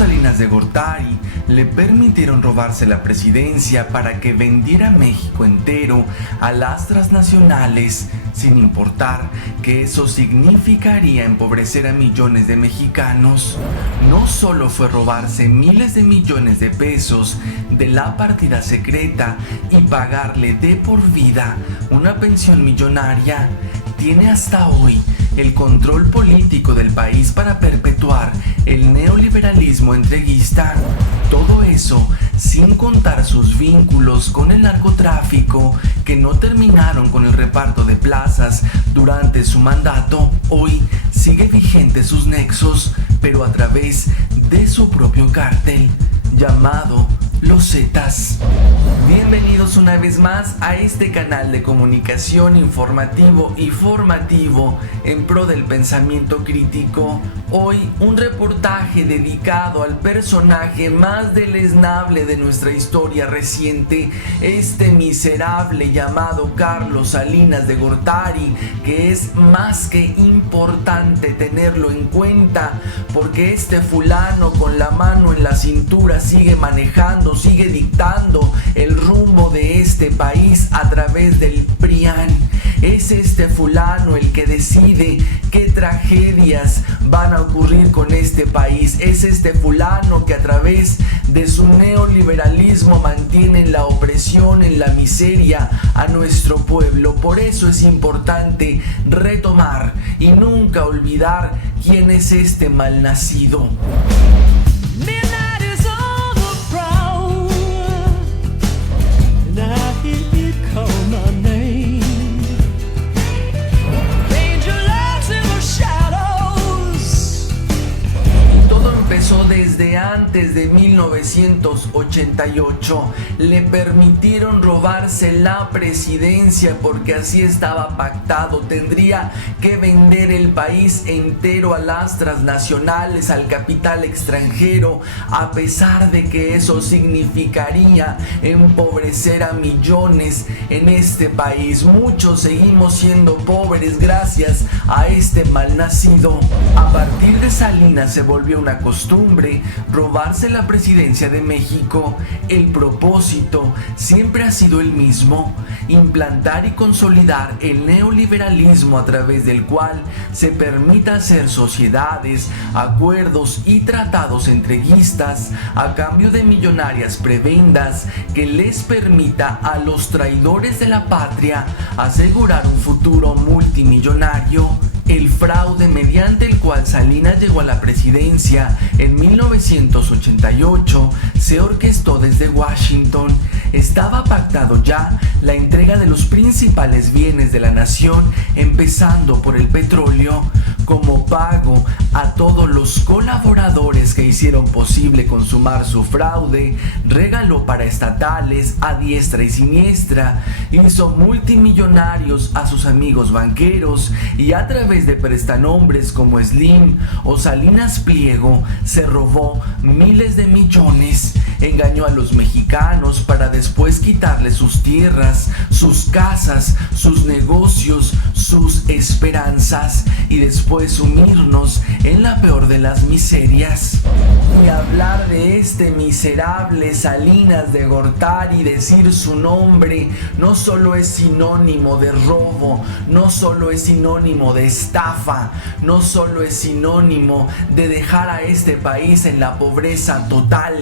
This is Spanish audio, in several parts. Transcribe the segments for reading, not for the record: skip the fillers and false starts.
Salinas de Gortari le permitieron robarse la presidencia para que vendiera México entero a las transnacionales, sin importar que eso significaría empobrecer a millones de mexicanos. No solo fue robarse miles de millones de pesos de la partida secreta y pagarle de por vida una pensión millonaria, tiene hasta hoy el control político del país para perpetuar el neoliberalismo entreguista. Todo eso sin contar sus vínculos con el narcotráfico, que no terminaron con el reparto de plazas durante su mandato. Hoy sigue vigente sus nexos, pero a través de su propio cártel llamado Los Zetas. Bienvenidos una vez más a este canal de comunicación informativo y formativo en pro del pensamiento crítico. Hoy un reportaje dedicado al personaje más deleznable de nuestra historia reciente, este miserable llamado Carlos Salinas de Gortari, que es más que importante tenerlo en cuenta, porque este fulano con la mano en la cintura sigue manejando, sigue dictando el rumbo de este país a través del PRIAN. Es este fulano el que decide qué tragedias van a ocurrir con este país. Es este fulano que a través de su neoliberalismo mantiene en la opresión, en la miseria a nuestro pueblo. Por eso es importante retomar y nunca olvidar quién es este malnacido. Desde antes de 1988 le permitieron robarse la presidencia porque así estaba pactado. Tendría que vender el país entero a las transnacionales, al capital extranjero, a pesar de que eso significaría empobrecer a millones en este país. Muchos seguimos siendo pobres gracias a este malnacido. A partir de Salinas se volvió una costumbre robarse la presidencia de México. El propósito siempre ha sido el mismo: implantar y consolidar el neoliberalismo a través del cual se permita hacer sociedades, acuerdos y tratados entreguistas a cambio de millonarias prebendas que les permita a los traidores de la patria asegurar un futuro multimillonario. El fraude mediante el cual Salinas llegó a la presidencia en 1988 se orquestó desde Washington. Estaba pactado ya la entrega de los principales bienes de la nación, empezando por el petróleo, como pago a todos los colaboradores que hicieron posible consumar su fraude. Regaló paraestatales a diestra y siniestra, hizo multimillonarios a sus amigos banqueros y a través de prestanombres como Slim o Salinas Pliego se robó miles de millones. Engañó a los mexicanos para después quitarles sus tierras, sus casas, sus negocios, sus esperanzas y después sumirnos en la peor de las miserias. Y hablar de este miserable Salinas de Gortari, decir su nombre, no solo es sinónimo de robo, no solo es sinónimo de estafa, no solo es sinónimo de dejar a este país en la pobreza total,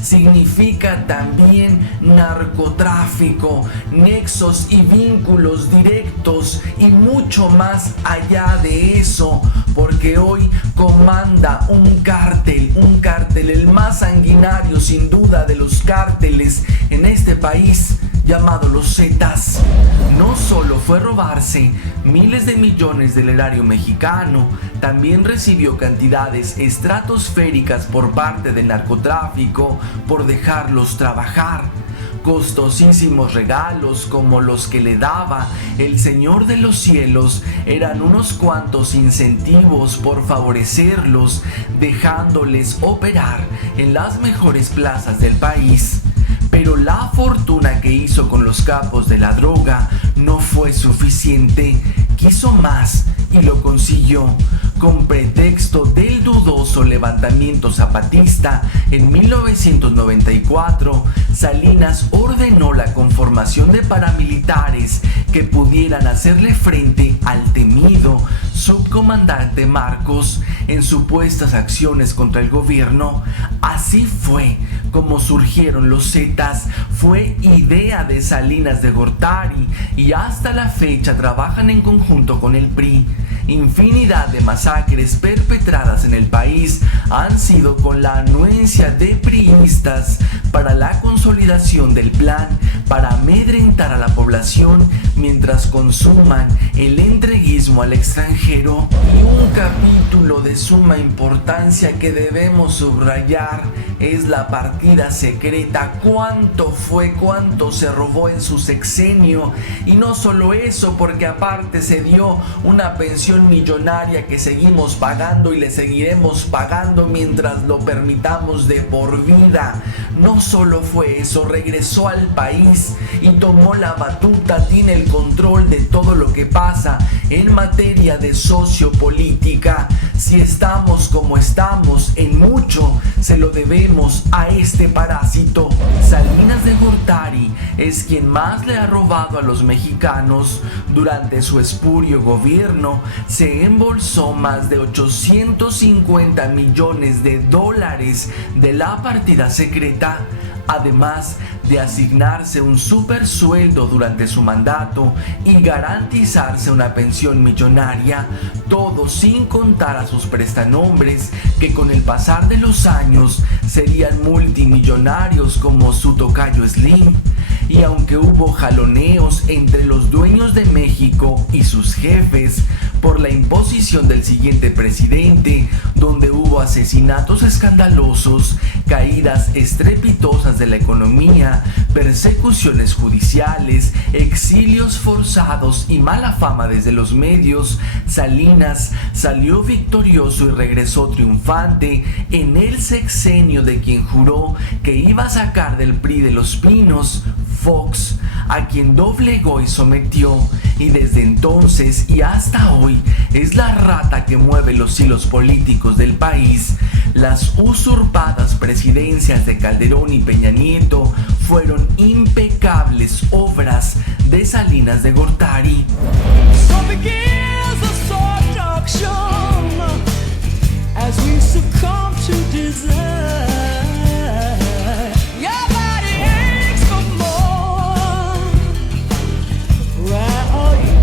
significa también narcotráfico, nexos y vínculos directos y mucho más allá de eso, porque hoy comanda un cártel, el más sanguinario sin duda de los cárteles en este país, llamado Los Zetas. No solo fue robarse miles de millones del erario mexicano, también recibió cantidades estratosféricas por parte del narcotráfico por dejarlos trabajar. Costosísimos regalos como los que le daba el Señor de los Cielos eran unos cuantos incentivos por favorecerlos, dejándoles operar en las mejores plazas del país. Pero la fortuna que hizo con los capos de la droga no fue suficiente. Quiso más y lo consiguió. Con pretexto del dudoso levantamiento zapatista, en 1994, Salinas ordenó la conformación de paramilitares que pudieran hacerle frente al temido subcomandante Marcos en supuestas acciones contra el gobierno. Así fue como surgieron los Zetas, fue idea de Salinas de Gortari y hasta la fecha trabajan en conjunto con el PRI. Infinidad de masacres perpetradas en el país han sido con la anuencia de priistas para la consolidación del plan para amedrentar a la población mientras consuman el entreguismo al extranjero. Y un capítulo de suma importancia que debemos subrayar es la partida secreta. ¿Cuánto fue? ¿Cuánto se robó en su sexenio? Y no solo eso, porque aparte se dio una pensión millonaria que seguimos pagando y le seguiremos pagando mientras lo permitamos de por vida. No solo fue eso, regresó al país y tomó la batuta, tiene el control de todo lo que pasa en materia de sociopolítica. Si estamos como estamos, en mucho se lo debemos a este parásito. Salinas de Gortari es quien más le ha robado a los mexicanos. Durante su espurio gobierno se embolsó más de 850 millones de dólares de la partida secreta, además de asignarse un super sueldo durante su mandato y garantizarse una pensión millonaria, todo sin contar a sus prestanombres que con el pasar de los años serían multimillonarios como su tocayo Slim. Y aunque hubo jaloneos entre los dueños de México y sus jefes por la imposición del siguiente presidente, donde hubo asesinatos escandalosos, caídas estrepitosas de la economía, persecuciones judiciales, exilios forzados y mala fama desde los medios, Salinas salió victorioso y regresó triunfante en el sexenio de quien juró que iba a sacar del PRI de los Pinos, Fox, a quien doblegó y sometió, y desde entonces y hasta hoy es la rata que mueve los hilos políticos del país. Las usurpadas presidencias de Calderón y Peña Nieto fueron impecables obras de Salinas de Gortari. So begins the seduction as we succumb to desire. Your body aches for more.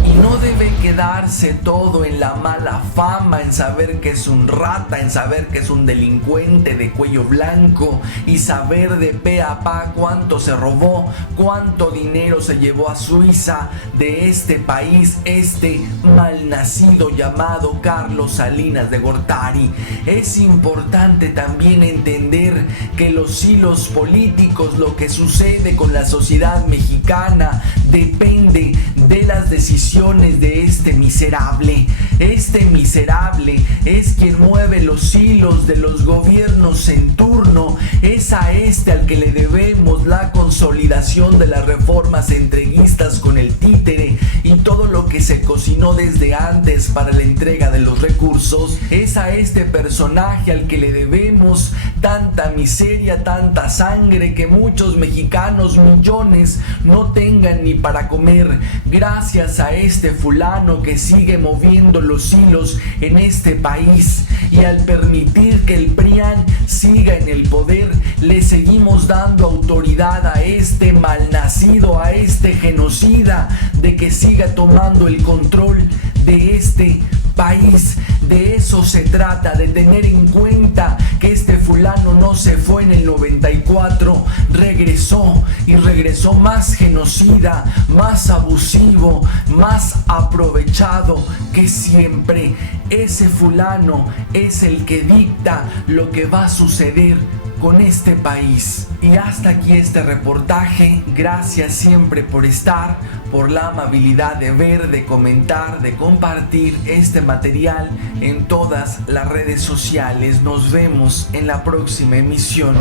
Y no debe quedarse todo en la mala fama, en saber que es un rata, en saber que es un delincuente de cuello blanco y saber de pe a pa cuánto se robó, cuánto dinero se llevó a Suiza de este país, este malnacido llamado Carlos Salinas de Gortari. Es importante también entender que los hilos políticos, lo que sucede con la sociedad mexicana, depende de las decisiones de este miserable. Este miserable es quien mueve los hilos de los gobiernos en turno. Es a este al que le debemos la consolidación de las reformas entreguistas con el títere y todo lo que se cocinó desde antes para la entrega de los recursos. Es a este personaje al que le debemos tanta miseria, tanta sangre, que muchos mexicanos, millones, no tengan ni para comer. Gracias a este fulano que sigue moviendo los hilos en este país, y al permitir que el PRIAN siga en el poder, le seguimos dando autoridad a este malnacido, a este genocida, de que siga tomando el control de este país. De eso se trata, de tener en cuenta que este fulano no se fue en el 94, regresó, y regresó más genocida, más abusivo, más aprovechado que siempre. Ese fulano es el que dicta lo que va a suceder con este país. Y hasta aquí este reportaje. Gracias siempre por estar, por la amabilidad de ver, de comentar, de compartir este material en todas las redes sociales. Nos vemos en la próxima emisión.